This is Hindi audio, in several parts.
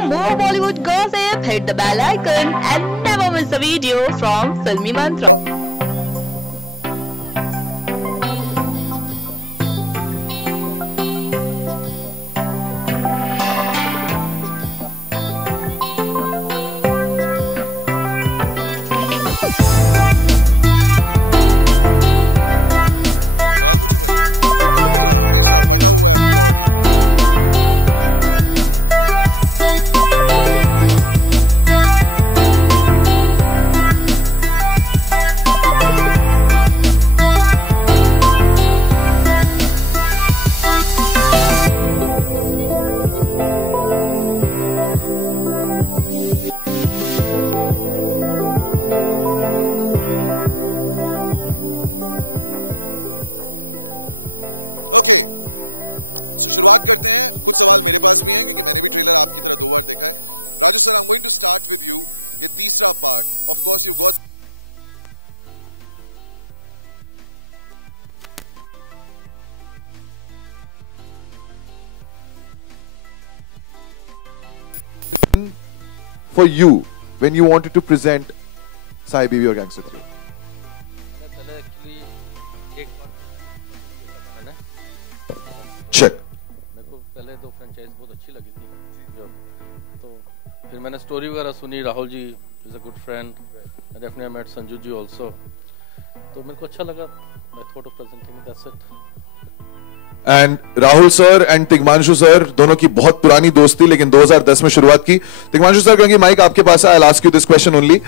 For more Bollywood gossip, hit the bell icon and never miss a video from Filmy Mantra. For you, when you wanted to present Sai Bibi or Gangster 3? Check. मेरे को पहले दो फ्रेंचाइज बहुत अच्छी लगी थी जो तो फिर मैंने स्टोरी वगैरह सुनी. Rahul ji is a good friend. I definitely met Sanju ji also. तो मेरे को अच्छा लगा. I thought of presenting that's it. And Rahul sir and Tigmanshu sir दोनों की बहुत पुरानी दोस्ती, लेकिन 2010 में शुरुआत की. तिग्मांशु सर, क्योंकि माइक आपके पास है, I will ask you this question only.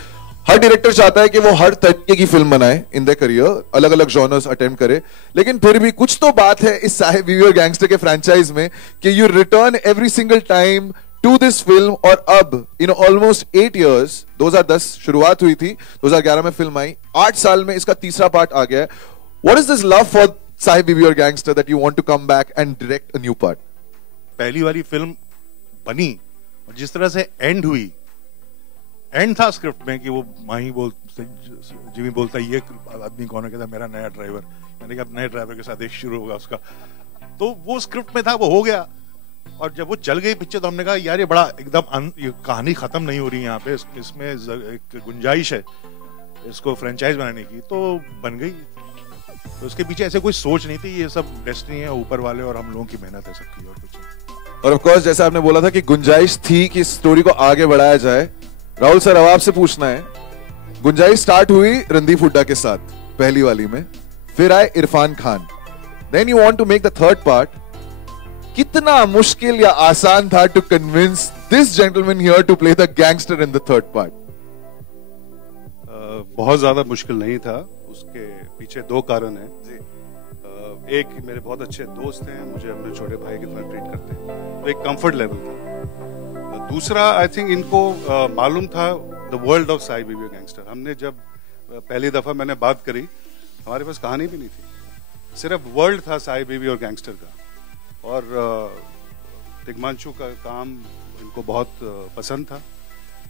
Her director चाहता है कि वो हर तरीके की फिल्म बनाए इन द करियर, अलग अलग जॉनर्स अटेम्प्ट करे, लेकिन फिर भी कुछ तो बात है इस साहिब बीवी और गैंगस्टर के फ्रेंचाइज में कि you return every single time to this film. और अब इन ऑलमोस्ट 8 years, 2010 शुरुआत हुई थी, 2011 में फिल्म आई, 8 साल में इसका तीसरा पार्ट आ गया है. What is this love for Saheb Biwi Aur gangster that you want to come back and direct a new part? पहली वाली फिल्म बनी और जिस तरह से एंड हुई, एंड था स्क्रिप्ट में कि वो माही जिमी बोलता है ये आदमी कौन है, कहता मेरा नया ड्राइवर. मैंने कहा नए ड्राइवर के साथ एक शुरू होगा उसका. तो वो स्क्रिप्ट में था, वो हो गया. और जब वो चल गई पिक्चर तो हमने कहा यार ये बड़ा एकदम ये कहानी खत्म नहीं हो रही यहाँ पे, इसमें एक गुंजाइश है इसको फ्रेंचाइज बनाने की. तो बन गई. तो उसके पीछे ऐसे कोई सोच नहीं थी. ये सब डेस्टिनी है ऊपर वाले और हम लोगों की मेहनत है सबकी, और कुछ नहीं. और ऑफ कोर्स जैसा आपने बोला था कि गुंजाइश थी कि स्टोरी को आगे बढ़ाया जाए. राहुल सर, अब आपसे पूछना है, गुंजाइश स्टार्ट हुई रणदीप हुड्डा के साथ पहली वाली में, फिर आए Irrfan Khan, then you want to make the third part. कितना मुश्किल या आसान था to convince this gentleman here to play the gangster in the third part? बहुत ज्यादा मुश्किल नहीं था. उसके पीछे दो कारण हैं. एक मेरे बहुत अच्छे दोस्त हैं, मुझे अपने छोटे भाई की तरह ट्रीट करते हैं, तो एक कंफर्ट लेवल था. दूसरा, आई थिंक इनको मालूम था द वर्ल्ड ऑफ साई बीवी गैंगस्टर. हमने जब पहली दफा मैंने बात करी, हमारे पास कहानी भी नहीं थी, सिर्फ वर्ल्ड था साई बीवी और गैंगस्टर का. और तिग्मांशु का काम इनको बहुत पसंद था.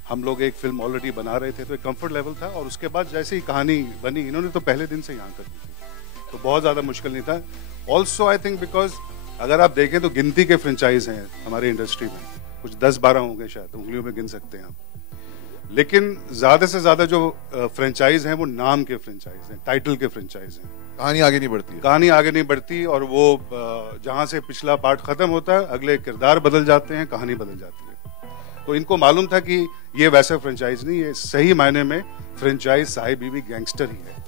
हम लोग एक फिल्म ऑलरेडी बना रहे थे, तो एक कंफर्ट लेवल था. और उसके बाद जैसे ही कहानी बनी, इन्होंने तो पहले दिन से यहाँ कर दी थी, तो बहुत ज्यादा मुश्किल नहीं था. ऑल्सो आई थिंक बिकॉज अगर आप देखें तो गिनती के फ्रेंचाइज हैं हमारी इंडस्ट्री में, कुछ 10-12 होंगे शायद, उंगलियों में गिन सकते हैं आप. लेकिन ज्यादा से ज्यादा जो फ्रेंचाइज हैं वो नाम के फ्रेंचाइज हैं, टाइटल के फ्रेंचाइज हैं. कहानी आगे नहीं बढ़ती है. कहानी आगे नहीं बढ़ती. और वो जहां से पिछला पार्ट खत्म होता है, अगले किरदार बदल जाते हैं, कहानी बदल जाती है. तो इनको मालूम था कि ये वैसा फ्रेंचाइज नहीं, ये सही मायने में फ्रेंचाइज साई बीवी गैंगस्टर ही है.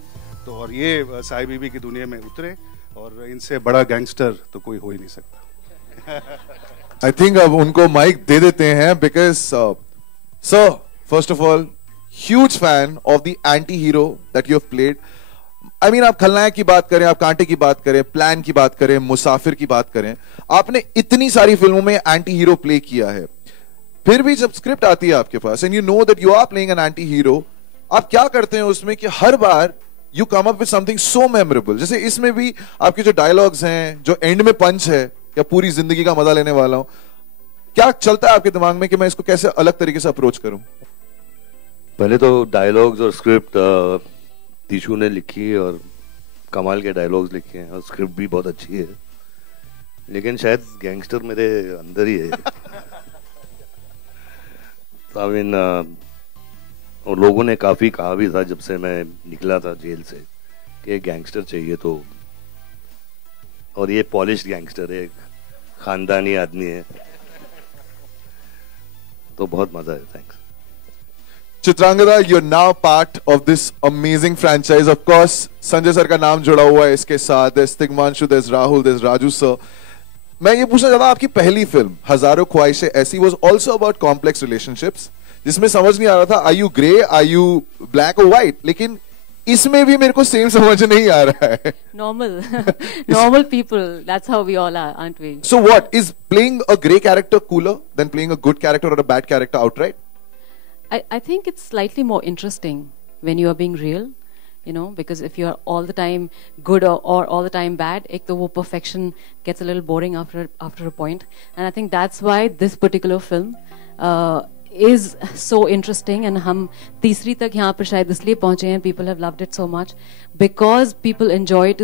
तो और ये साई बीवी की दुनिया में उतरे, और इनसे बड़ा गैंगस्टर तो कोई हो ही नहीं सकता. आई थिंक अब उनको माइक दे देते हैं, because sir, first of all, huge fan of the anti hero that you have played. I mean, आप खलनायक की बात करें, आप कांटे की बात करें, प्लान की बात करें, मुसाफिर की बात करें, आपने इतनी सारी फिल्मों में एंटी हीरो प्ले किया है. फिर भी जब स्क्रिप्ट आती है आपके पास and you know that you are playing an anti hero, आप क्या करते हैं उसमें कि हर बार you come up with something so memorable? जैसे इसमें भी आपके जो डायलॉग्स हैं, जो एंड में पंच है, या पूरी जिंदगी का मजा लेने वाला हूं, क्या चलता है आपके दिमाग में कि मैं इसको कैसे अलग तरीके से अप्रोच करूं? पहले तो डायलॉग्स और स्क्रिप्ट तीशू ने लिखी, और कमाल के डायलॉग्स लिखे हैं, और स्क्रिप्ट भी बहुत अच्छी है. लेकिन शायद गैंगस्टर मेरे अंदर ही है. आई मीन और लोगों ने काफी कहा भी था जब से मैं निकला था जेल से कि गैंगस्टर चाहिए, तो और ये पॉलिश गैंगस्टर है, खानदानी आदमी है, तो बहुत मजा है. Thanks. Chitrangada, you're now part of this amazing franchise. Of course, Sanjay sir का नाम जुड़ा हुआ है इसके साथ. There's Tigmanshu, there's Rahul, there's Raju sir. मैं ये पूछना चाहता हूँ, आपकी पहली फिल्म हजारों ख्वाहिशें ऐसी was also about complex relationships, जिसमें समझ नहीं आ रहा था are you grey, are you black or white, लेकिन इसमें भी मेरे को सेम समझ नहीं आ रहा है. Normal people, that's how we all are, aren't we? So what is playing a grey character cooler than playing a good character or a bad character outright? I think it's slightly more interesting when you are being real, you know, because if you are all the time good or all the time bad, ek to wo perfection gets a little boring after a point. And I think that's why this particular film is so interesting. And hum teesri tak yahan par shayad isliye pahunche hain, people have loved it so much because people enjoy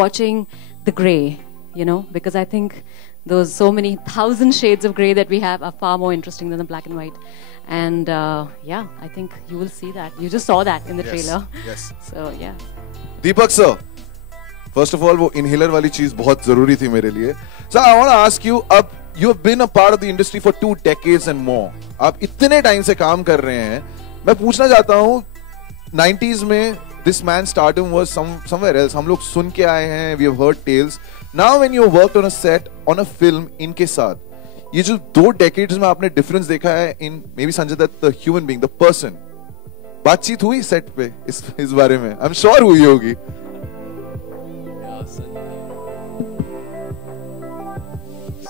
watching the grey, you know, because I think those so many 1,000 shades of grey that we have are far more interesting than the black and white. And yeah, I think you will see that. You just saw that in the trailer. Yes. So yeah. Deepak sir, first of all, वो inhaler वाली चीज बहुत जरूरी थी मेरे लिए. So I want to ask you, अब you have been a part of the industry for 2 decades and more. आप इतने टाइम से काम कर रहे हैं. मैं पूछना चाहता हूँ, 90s में this man's stardom was somewhere else. हम लोग सुन के आए हैं. We have heard tales. Now when you worked on a set on a film इनके साथ, ये जो 2 decades में आपने difference देखा है in maybe Sanjay Dutt the human being, the person, बातचीत हुई सेट पे इस बारे में? I'm sure हुई होगी.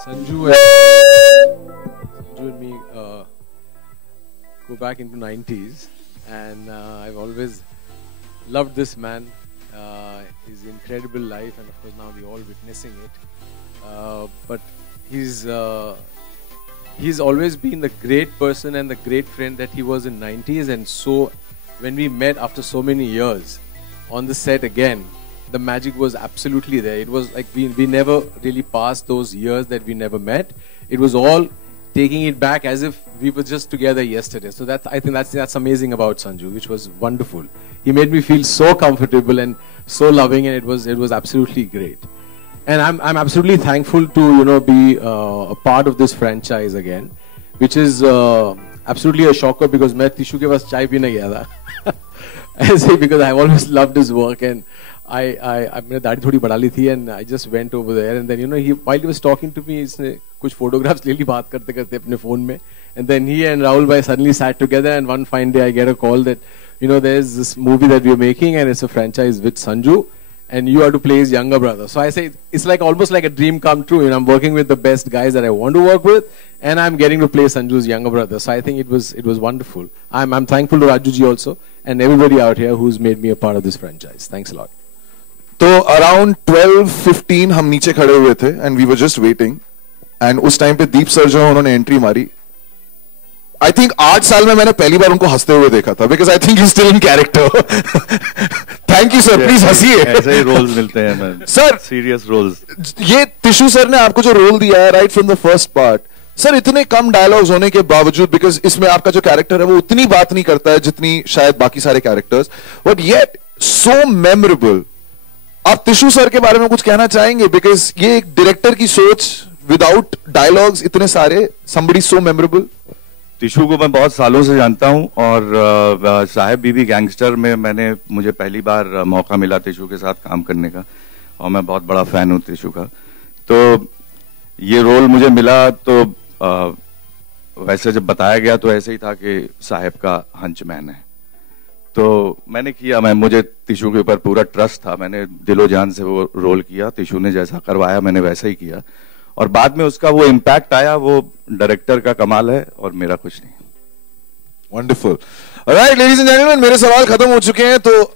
Sanju and me go back into 90s, and I've always loved this man. His incredible life, and of course now we're all witnessing it. But he's always been the great person and the great friend that he was in 90s. And so when we met after so many years on the set again, the magic was absolutely there. It was like we never really passed those years that we never met. It was all taking it back as if we were just together yesterday. So I think that's amazing about Sanju, which was wonderful. He made me feel so comfortable and so loving, and it was absolutely great. And I'm absolutely thankful to be a part of this franchise again, which is absolutely a shocker because मैं तिशु के पास चाय पीने गया था, ऐसे because I've always loved his work, and मैंने दाढ़ी थोड़ी बढ़ा ली थी, and I just went over there, and then while he was talking to me, इसने कुछ photographs ले ली बात करते करते अपने phone में, and then he and Rahul bhai suddenly sat together, and one fine day I get a call that there's this movie that we're making, and it's a franchise with Sanju, and you have to play his younger brother. So I say it's like almost like a dream come true. I'm working with the best guys that I want to work with, and I'm getting to play Sanju's younger brother. So I think it was wonderful. I'm thankful to Raju ji also and everybody out here who's made me a part of this franchise. Thanks a lot. तो अराउंड 12-15 हम नीचे खड़े हुए थे and we were just waiting, and उस टाइम पे दीप सर जो उन्होंने एंट्री मारी. आई थिंक 8 साल में मैंने पहली बार उनको हंसते हुए देखा था, because I think he still in character. Thank you sir, please हंसिए. ऐसे ही रोल्स मिलते हैं मैम सर, सीरियस रोल्स. ये टिशू सर ने आपको जो रोल दिया है right from the first part, sir इतने कम डायलॉग्स होने के बावजूद, बिकॉज इसमें आपका जो कैरेक्टर है वो उतनी बात नहीं करता है जितनी शायद बाकी सारे characters, but yet so memorable. आप टिशू सर के बारे में कुछ कहना चाहेंगे? बिकॉज ये एक डायरेक्टर की सोच, विदाउट डायलॉग्स इतने सारे, somebody so memorable. टिशू को मैं बहुत सालों से जानता हूं, और साहेब बीबी गैंगस्टर में मुझे पहली बार मौका मिला टिशू के साथ काम करने का, और मैं बहुत बड़ा फैन हूं टिशू का. तो ये रोल मुझे मिला तो वैसे जब बताया गया तो ऐसे ही था कि साहेब का हंचमैन है, तो मैंने किया. मुझे टिशू के ऊपर पूरा ट्रस्ट था, मैंने दिलो जान से वो रोल किया. टिशू ने जैसा करवाया मैंने वैसा ही किया, और बाद में उसका वो इम्पैक्ट आया, वो डायरेक्टर का कमाल है और मेरा कुछ नहीं. Wonderful. Alright ladies and gentleman, मेरे सवाल खत्म हो चुके हैं, तो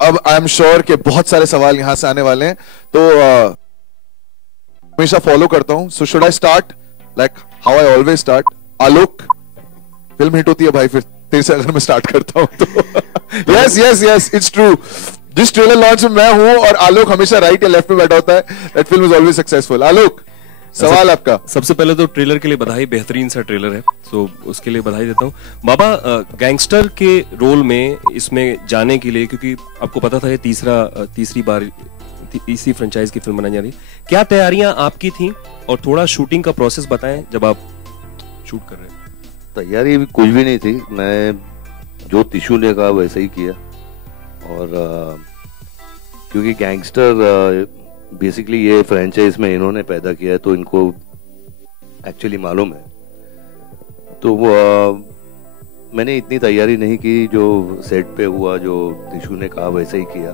अब आई एम श्योर कि बहुत सारे सवाल यहां से आने वाले हैं, तो हमेशा फॉलो करता हूं. So should I start like how I always start? Alok, film hit होती है भाई, फिर तेरे से अगर मैं स्टार्ट करता हूं तो yes yes yes it's true. जिस ट्रेलर लॉन्च में मैं हूं और आलोक हमेशा राइट या लेफ्ट में बैठा होता है, that film is always successful. Alok, सवाल आपका। सबसे पहले तो ट्रेलर के लिए बधाई, बेहतरीन सा ट्रेलर है, तो उसके लिए बधाई देता हूँ। बाबा, गैंगस्टर के रोल में इसमें जाने के लिए, क्योंकि आपको पता था ये तीसरी फ्रेंचाइज की फिल्म बनाई जा रही, क्या तैयारियां आपकी थी और थोड़ा शूटिंग का प्रोसेस बताएं जब आप शूट कर रहे हैं। तैयारी भी कुछ भी नहीं थी, मैं जो तिशु ने कहा वैसे ही किया। और क्योंकि गैंगस्टर बेसिकली ये फ्रेंचाइज में इन्होंने पैदा किया है तो इनको एक्चुअली मालूम है, तो मैंने इतनी तैयारी नहीं की, जो सेट पे हुआ जो तिशु ने कहा वैसे ही किया।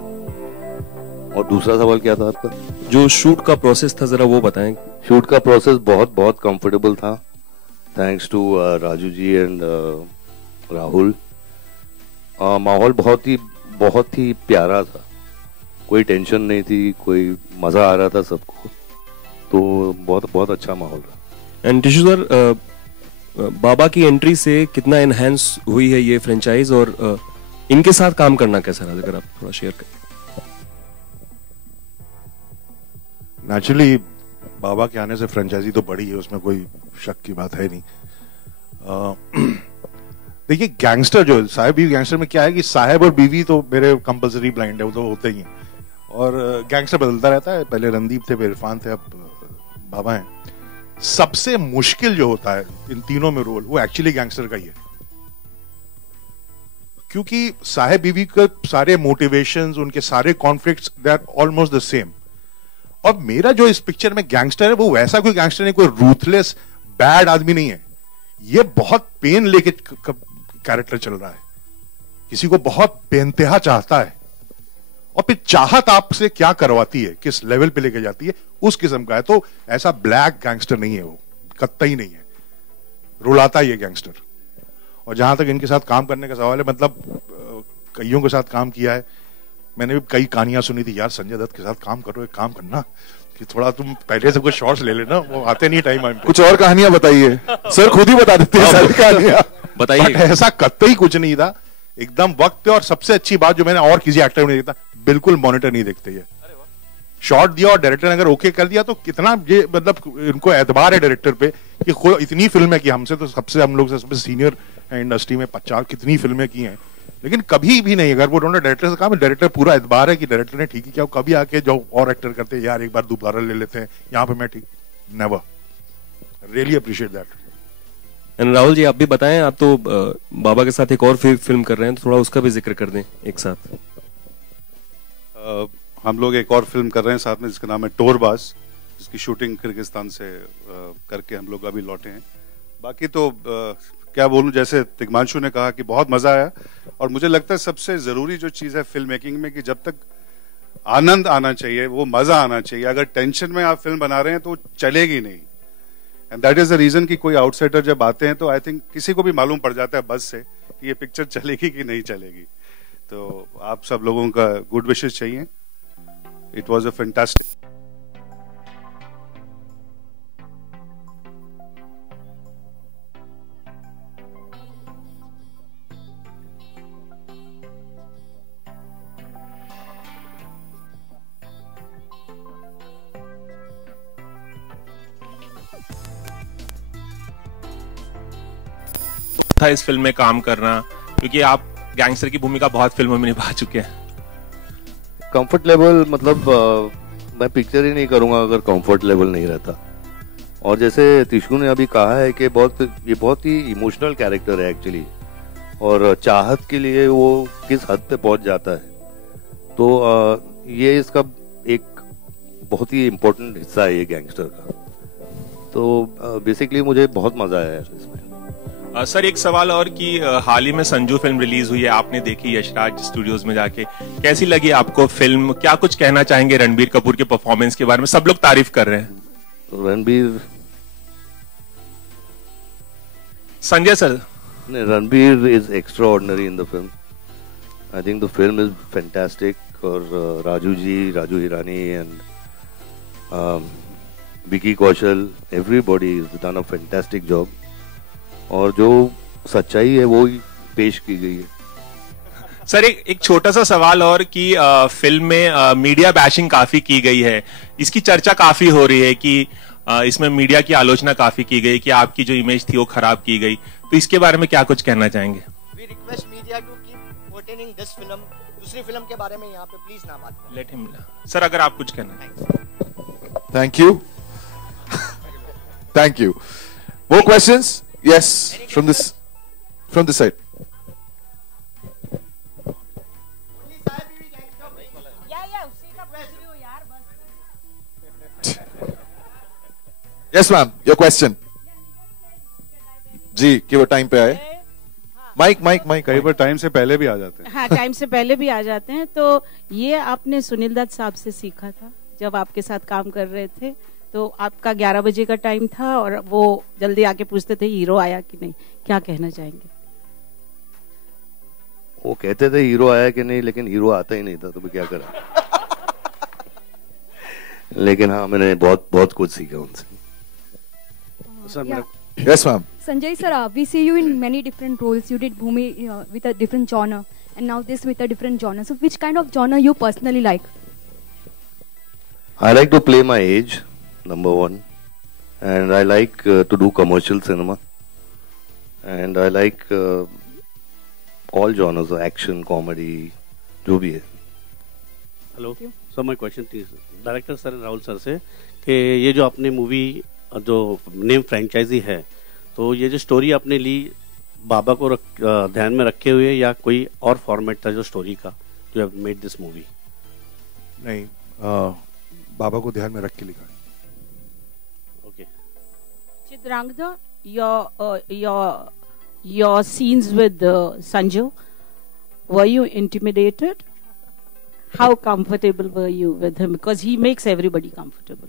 और दूसरा सवाल क्या था आपका? जो शूट का प्रोसेस था जरा वो बताएं। शूट का प्रोसेस बहुत बहुत कंफर्टेबल था, thanks to Raju ji and Rahul. माहौल बहुत ही प्यारा था, कोई टेंशन नहीं थी, कोई मजा आ रहा था सबको, तो बहुत बहुत अच्छा माहौल रहा। एंड टिशु सर, बाबा की एंट्री से कितना एनहांस हुई है ये फ्रेंचाइज और इनके साथ काम करना कैसा रहा, अगर आप थोड़ा शेयर करें। नेचुरली बाबा के आने से फ्रेंचाइजी तो बड़ी है, उसमें कोई शक की बात है नहीं। देखिए, गैंगस्टर जो साहब बीवी गैंगस्टर में क्या है कि साहब और बीवी तो मेरे कंपलसरी ब्लाइंड है, वो तो होते ही हैं, और गैंगस्टर बदलता रहता है। पहले रणदीप थे, फिर इरफान थे, अब बाबा हैं। सबसे मुश्किल जो होता है इन तीनों में रोल, वो एक्चुअली गैंगस्टर का ही है, क्योंकि साहब बीवी के सारे मोटिवेशंस, उनके सारे conflicts, they are almost the same. और मेरा जो इस पिक्चर में गैंगस्टर है, वो वैसा कोई गैंगस्टर नहीं, कोई रूथलेस बैड आदमी नहीं है। ये बहुत पेन लेके कैरेक्टर चल रहा है, किसी को बहुत बेइंतहा चाहता है, और फिर चाहत आपसे क्या करवाती है, किस लेवल पे लेके जाती है, उस किस्म का है। तो ऐसा ब्लैक गैंगस्टर नहीं है, वो कतई नहीं है, रुलाता ही है गैंगस्टर। और जहां तक इनके साथ काम करने का सवाल है, मतलब कईयों के साथ काम किया है, मैंने भी कई कहानियां सुनी थी, यार संजय दत्त के साथ काम करो, एक काम करना कि थोड़ा तुम पहले से कुछ शॉर्ट्स ले लेना, वो आते नहीं टाइम पे। कुछ और कहानियां बताइए सर, खुद ही बता देते हैं सारी कहानियां, बताइए। ऐसा कतई कुछ नहीं था, एकदम वक्त पे। और सबसे अच्छी बात जो मैंने और किसी एक्टर में देखता, बिल्कुल मॉनिटर नहीं देखते ये। शॉट दिया और डायरेक्टर ने अगर ओके कर दिया तो कितना ये, मतलब इनको एतबार है डायरेक्टर पे कि इतनी फिल्में की हमसे, तो सबसे हम लोग से सबसे सीनियर है इंडस्ट्री में, 50 कितनी फिल्में की हैं, लेकिन कभी भी नहीं, अगर वो उन्होंने डायरेक्टर से कहा, डायरेक्टर पूरा एतबार है कि डायरेक्टर ने ठीक ही किया। कभी आके जो और एक्टर करते हैं, यार एक बार दोबारा ले लेते हैं, यहाँ पे मैं ठीक, never, really appreciate that. And Rahul ji, आप भी बताएं, आप तो बाबा के साथ एक और फिल्म कर रहे हैं, तो थोड़ा उसका भी जिक्र कर दें एक साथ। हम लोग एक और फिल्म कर रहे हैं साथ में, जिसका नाम है टोरबाज, जिसकी शूटिंग किर्गिस्तान से करके हम लोग अभी लौटे हैं। बाकी तो क्या बोलूं, जैसे तिग्मांशु ने कहा कि बहुत मजा आया, और मुझे लगता है सबसे जरूरी जो चीज है फिल्म मेकिंग में, कि जब तक आनंद आना चाहिए, वो मजा आना चाहिए। अगर टेंशन में आप फिल्म बना रहे हैं तो चलेगी नहीं, and that is the reason कि कोई आउटसाइडर जब आते हैं तो आई थिंक किसी को भी मालूम पड़ जाता है बस से कि ये पिक्चर चलेगी कि नहीं चलेगी। तो आप सब लोगों का गुड विशेस चाहिए। It was a fantastic. था इस फिल्म में काम करना, क्योंकि आप गैंगस्टर की भूमिका बहुत फिल्मों में निभा चुके हैं। कंफर्ट लेवल, मतलब मैं पिक्चर ही नहीं करूंगा अगर कंफर्ट लेवल नहीं रहता। और जैसे तिशु ने अभी कहा है कि ये बहुत ही इमोशनल कैरेक्टर है एक्चुअली, और चाहत के लिए वो किस हद पे पहुंच जाता है, तो ये इसका एक बहुत ही इम्पोर्टेंट हिस्सा है ये गैंगस्टर का। तो बेसिकली मुझे बहुत मजा आया इसमें। सर, एक सवाल और कि हाल ही में संजू फिल्म रिलीज हुई है, आपने देखी यशराज स्टूडियोज में जाके, कैसी लगी आपको फिल्म? क्या कुछ कहना चाहेंगे रणबीर कपूर के परफॉर्मेंस के बारे में? सब लोग तारीफ कर रहे हैं। Ranbir, Sanjay sir, Ranbir is extraordinary in the film. I think the film is fantastic, और Raju ji, Raju Hirani and Vicky Kaushal, everybody is done a fantastic job, और जो सच्चाई है वो ही पेश की गई है। सर, एक छोटा सा सवाल और कि फिल्म में मीडिया बैशिंग काफी की गई है, इसकी चर्चा काफी हो रही है कि इसमें मीडिया की आलोचना काफी की गई कि आपकी जो इमेज थी वो खराब की गई, तो इसके बारे में क्या कुछ कहना चाहेंगे? We request media to keep portraying this film. दूसरी फिल्म के बारे में यहाँ पे प्लीज ना बात करें। Let him. सर अगर आप कुछ कहना है। Thank you. Thank you. More questions? Yes, from this side. Yes, ma'am. Your question. जी, कि वो टाइम पे आए। माइक। कई बार टाइम से पहले भी आ जाते हैं। हाँ, टाइम से पहले भी आ जाते हैं। तो ये आपने सुनील दत्त साहब से सीखा था जब आपके साथ काम कर रहे थे, तो आपका 11 बजे का टाइम था और वो जल्दी आके पूछते थे हीरो आया कि नहीं, क्या कहना चाहेंगे? वो कहते थे हीरो आया कि नहीं, लेकिन हीरो आता ही नहीं था, तो मैं क्या करा। लेकिन हाँ, मैंने बहुत कुछ सीखा उनसे। Yes, ma'am. Sanjay sir, we see you in many different roles. You did Bhumi with a different genre, and now this with a different genre. So, which kind of genre you personally like? I like to play my age, number one, and I like to do commercial cinema, and I like all genres, action, comedy, जो भी है। Hello. So my question is, director sir Rahul sir से कि ये जो आपने मूवी जो नेम फ्रेंचाइजी है, तो ये जो स्टोरी आपने ली बाबा को ध्यान में रखे हुए या कोई और फॉर्मेट था जो स्टोरी का, जो हैव मेड दिस मूवी? नहीं, बाबा को ध्यान में रख के लिखा। Okay. Chitrangada, your scenes with Sanju, were you intimidated? How comfortable were you with him? Because he makes everybody comfortable.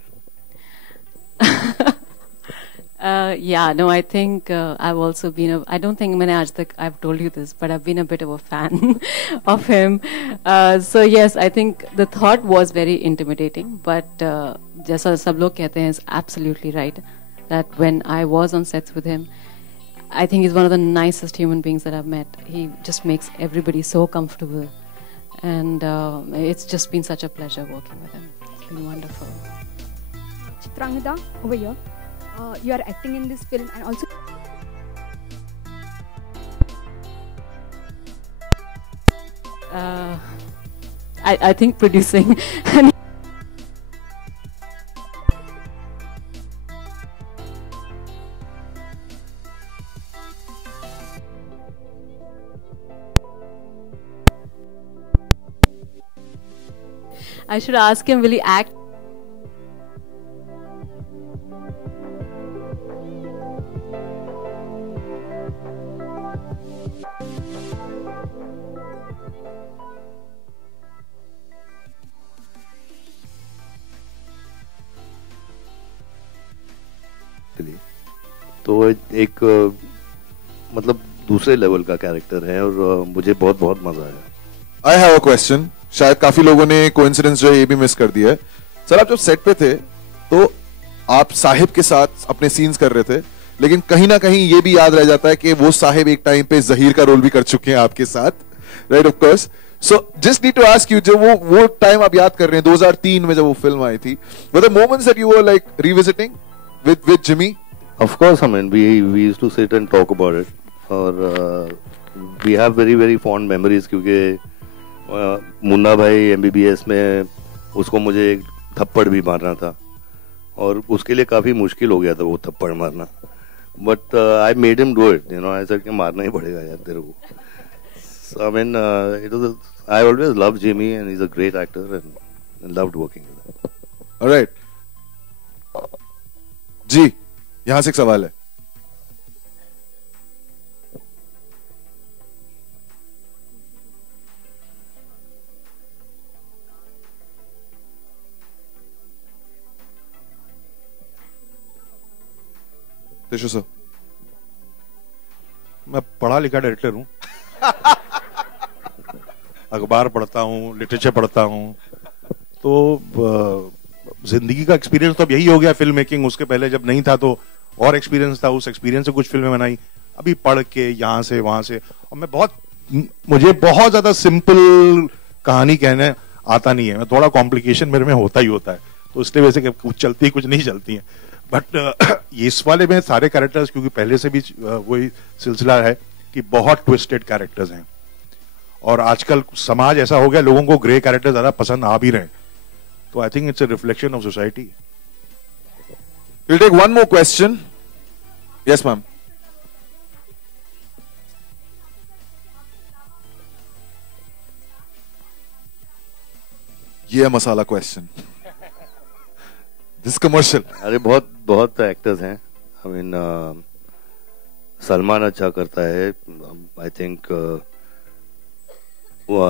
Yeah, no, I think I've also been I don't think I've told you this, but I've been a bit of a fan of him. So yes, I think the thought was very intimidating, but jaisa sab log kehte hain, is absolutely right, that when I was on sets with him, I think he's one of the nicest human beings that I've met. He just makes everybody so comfortable, and it's just been such a pleasure working with him. It's been wonderful. Chitrangada, over here. You are acting in this film and also I think producing. I should ask him, will he act? तो एक मतलब दूसरे लेवल का कैरेक्टर है और मुझे बहुत मजा आया। I have a question. शायद काफी लोगों ने कोइंसिडेंस जो है ये भी मिस कर दिया है। सर, आप जब सेट पे थे तो आप साहिब के साथ अपने सीन्स कर रहे थे, लेकिन कहीं ना कहीं ये भी याद रह जाता है कि वो साहिब एक टाइम पे जहीर का रोल भी कर चुके हैं आपके साथ, right? Of course. So just need to ask you, जब वो टाइम आप याद कर रहे हैं 2003 में जब वो फिल्म आई थी, were the moments that you were like revisiting with Jimmy? Of course, I mean we used to sit and talk about it, और we have very fond memories क्योंकि मुन्ना भाई MBBS में उसको मुझे एक थप्पड़ भी मारना था और उसके लिए काफी मुश्किल हो गया था वो थप्पड़ मारना, but I made him do it, you know, I said कि मारना ही पड़ेगा यार तेरे को। So I mean I always loved Jimmy and he's a great actor and loved working with him. All right. जी, यहां से एक सवाल है। सर, मैं पढ़ा लिखा डायरेक्टर हूँ। अखबार पढ़ता हूँ, लिटरेचर पढ़ता हूँ, तो जिंदगी का एक्सपीरियंस तो अब यही हो गया फिल्म मेकिंग। उसके पहले जब नहीं था तो और एक्सपीरियंस था, उस एक्सपीरियंस से कुछ फिल्में बनाई, अभी पढ़ के यहाँ से वहां से। और मुझे बहुत ज्यादा सिंपल कहानी कहने आता नहीं है, मैं थोड़ा कॉम्प्लिकेशन मेरे में होता ही होता है, तो इसलिए वैसे कुछ चलती कुछ नहीं चलती है। बट इस वाले में सारे कैरेक्टर्स, क्योंकि पहले से भी वही सिलसिला है कि बहुत ट्विस्टेड कैरेक्टर्स हैं, और आजकल समाज ऐसा हो गया, लोगों को ग्रे कैरेक्टर ज्यादा पसंद आ भी रहे हैं, तो I think it's a reflection of society. We'll take one more question. Yes, ma'am. ये है मसाला क्वेश्चन. This commercial. अरे बहुत एक्टर्स हैं. आई मीन सलमान अच्छा करता है. आई थिंक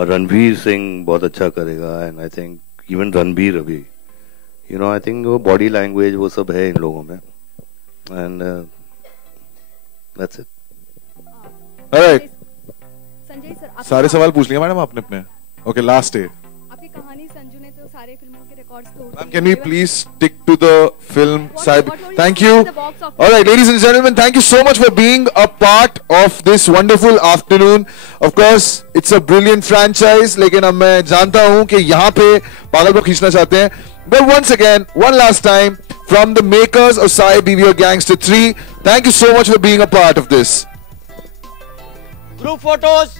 रणवीर सिंह बहुत अच्छा करेगा. And I think even Ranbir अभी, यू नो, आई थिंक वो बॉडी लैंग्वेज वो सब है इन लोगों में. And that's it. Alright. Sanjay sir, सारे सवाल पूछ लिए मैडम आपने अपने. ओके, लास्ट है. आपकी कहानी संजू ने तो सारे फिल्मों के रिकॉर्ड्स तोड़ दिए. Ma'am, can we please stick to the film side? Thank you. All right, ladies and gentlemen, thank you so much for being a part of this wonderful afternoon. Of course, it's a brilliant franchise. लेकिन अब मैं जानता हूँ कि यहाँ पे पागल को खींचना चाहते हैं. But once again, one last time, from the makers of Sahib Bibi Aur Gangster 3, thank you so much for being a part of this. Group photos.